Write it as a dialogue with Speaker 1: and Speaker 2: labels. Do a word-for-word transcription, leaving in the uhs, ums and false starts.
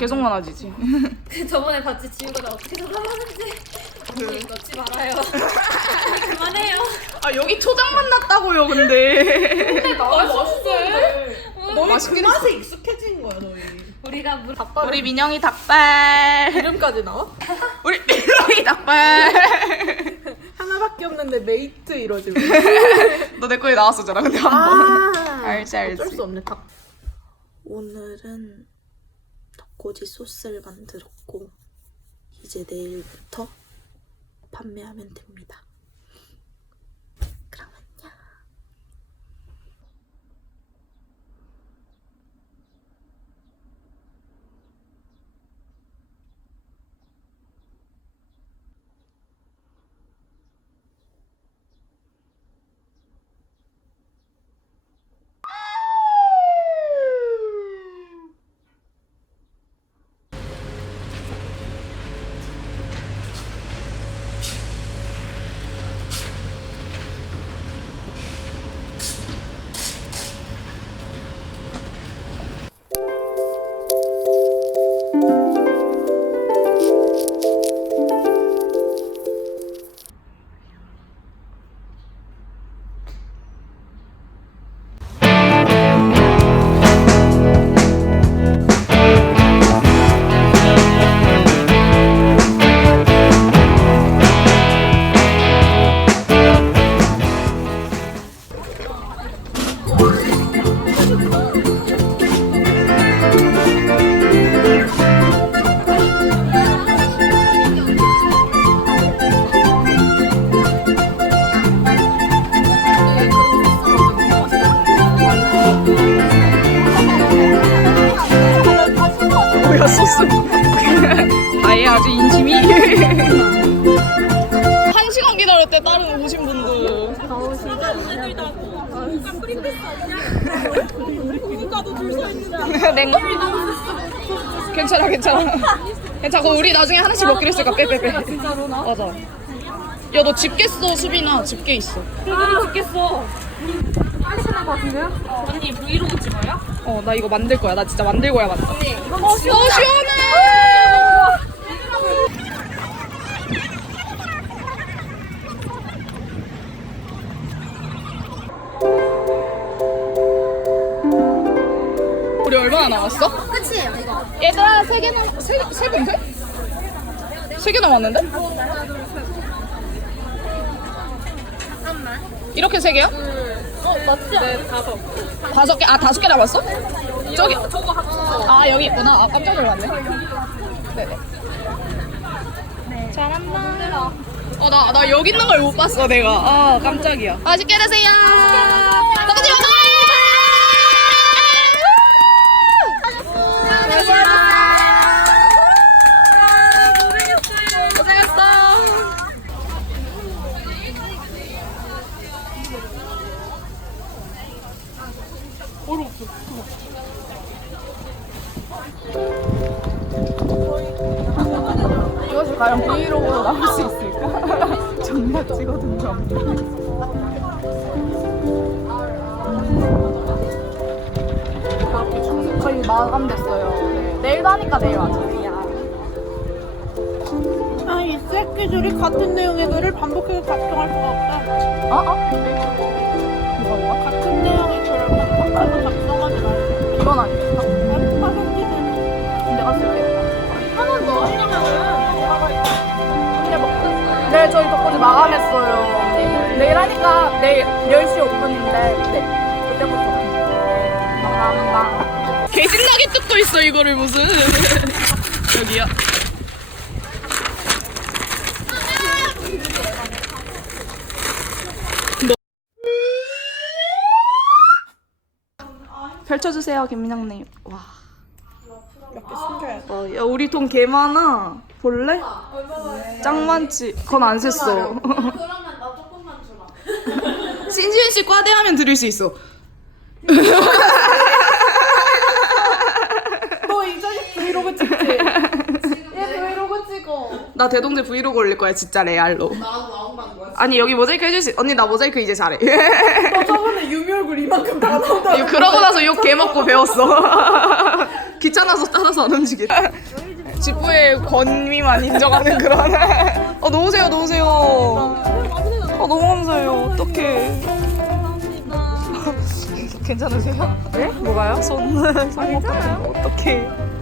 Speaker 1: 계속 많아지지.
Speaker 2: 저번에 봤지 지우가 나 어떻게 저장하는지. 언니 넣지 말아요. 그만해요.
Speaker 1: 아 여기 초장 만났다고요 근데.
Speaker 2: 근데 맛있어.
Speaker 3: 너희
Speaker 1: 맛있긴
Speaker 3: 그 맛에 익숙해진 거야 너희.
Speaker 2: 우리가 물
Speaker 1: 우리 민영이 닭발.
Speaker 3: 이름까지 나와?
Speaker 1: 우리 민영이 닭발.
Speaker 3: 하나밖에 없는데 메이트 이러지.
Speaker 1: 너 내 거에 나왔었잖아 근데 한 번. 알지 알지.
Speaker 3: 어쩔 수 없네 닭. 오늘은 덕고지 소스를 만들었고 이제 내일부터 판매하면 됩니다. 그럼 안녕.
Speaker 1: 뭐야 소스. 아예 아주 인심이. 한 시간 기다렸대 다른 오신 분들. 냉. 괜찮아 괜찮아. 괜찮아. 그럼 우리 나중에 하나씩 먹기로 했으니까 빼빼빼. 진짜로나? 맞아. 야 너 집겠어 수빈아. 집게 있어.
Speaker 2: 그래도 죽겠어. 빨리 끝날 것 같은데요? 언니 브이로그 찍어요?
Speaker 1: 어 나 이거 만들 거야. 나 진짜 만들고야 만다.
Speaker 2: 언니 이거
Speaker 1: 어 시원해. 우리 얼마나 남았어?
Speaker 2: 끝이에요 이거.
Speaker 1: 얘들아 세 개 남.. 세, 세 개인데? 세 개 남았는데?
Speaker 2: 잠깐만.
Speaker 1: 이렇게 세 개야?
Speaker 2: 어 맞지? 네 다섯.
Speaker 1: 다섯 개? 아 다섯 개 남았어? 저기
Speaker 2: 저거 합쳐.
Speaker 1: 아 여기 있구나. 아 깜짝 놀랐네. 네네. 잘한다. 어나 나 여기 있는 걸 못 봤어 내가. 아 깜짝이야. 맛있게 드세요. 떡꼬치 먹어. 이것이 과연 브이로그로 나올 수 있을까? 존나 찍어둔다. 거의 마감됐어요. 네. 내일도 하니까 내일 와줘.
Speaker 3: 아, 이 새끼들이 같은 내용의 글을 반복해서 작성할 수가 없다.
Speaker 1: 어? 어? 이거 뭐야?
Speaker 3: 같은 내용의 글을 반복해서 작성하지 말고.
Speaker 1: 이건 아니겠다.
Speaker 3: 파생기는
Speaker 1: 내가 쓸게.
Speaker 3: 하나 더 하려면은
Speaker 1: 그냥 먹자. 네, 저희 덕분에 마감했어요. 내일 하니까 내일 열 시 오픈인데, 네. 그때부터. 감사합니다. 개신나게 뜯고 있어, 이거를 무슨. 여기요. 펼쳐주세요, 김민영님. 와.
Speaker 3: 몇 개 숨겨야 돼.
Speaker 1: 어, 야, 우리 돈 개 많아. 볼래? 짱 많지. 그건 안 셌어.
Speaker 2: 그러면 나 조금만 주라.
Speaker 1: 신지은 씨 과대하면 드릴 수 있어.
Speaker 3: 너 이 자식 브이로그 찍지? 얘 브이로그 찍어.
Speaker 1: 나 대동제 브이로그 올릴 거야, 진짜 레알로.
Speaker 3: 나도 나온다는 거야?
Speaker 1: 아니, 여기 모자이크 해줄 수 있어. 언니, 나 모자이크 이제 잘해.
Speaker 3: 너 저번에 유미 얼굴 이만큼 다 나온다.
Speaker 1: 이거 그러고 나서 욕 개 먹고 배웠어. 귀찮아서 따라서 안 움직여. 직구의 권위만 인정하는 그런. 어 놓으세요 놓으세요. 어 너무 감사해요. 어떡해. 괜찮으세요? 네? 뭐가요? 손 손목 같은 거 어떡해.